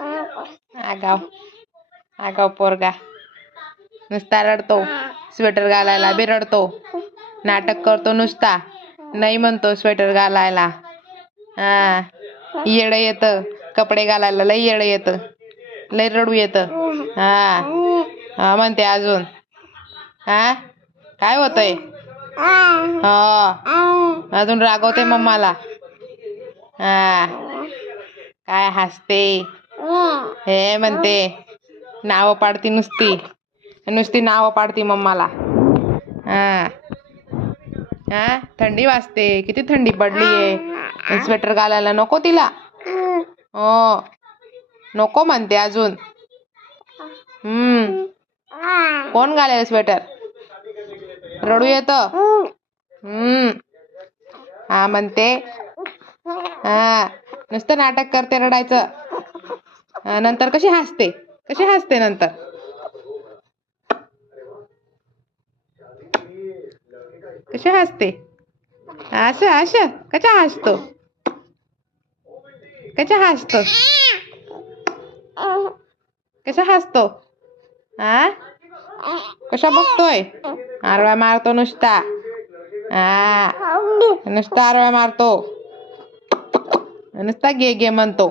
आगाव आगाव पोरगा नुसता रडतो. स्वेटर घालायला बी रडतो. नाटक करतो नुसता. नाही म्हणतो स्वेटर घालायला. हा येडं येतं कपडे घालायला. लई येडं येतं. लई रडू येतं. हा म्हणते अजून. हा काय होतंय? हा अजून रागवते मम्माला. हा काय हसते. हे म्हणते. नाव पाडती नुसती नाव पाडती मम्माला. हा हा थंडी वाजते. किती थंडी पडलीये. स्वेटर घालायला नको तिला. हो नको म्हणते अजून. कोण घालेल स्वेटर? रडू येतं. हा म्हणते. हा नुसतं नाटक करते रडायचं. नंतर कशी हसते नंतर. कशी हसते. असं कशा हसतो. कशा हसतो. हा कशा बघतोय. आरव्या मारतो नुसता. नुसता आरव्या मारतो. नुसता घे घे म्हणतो.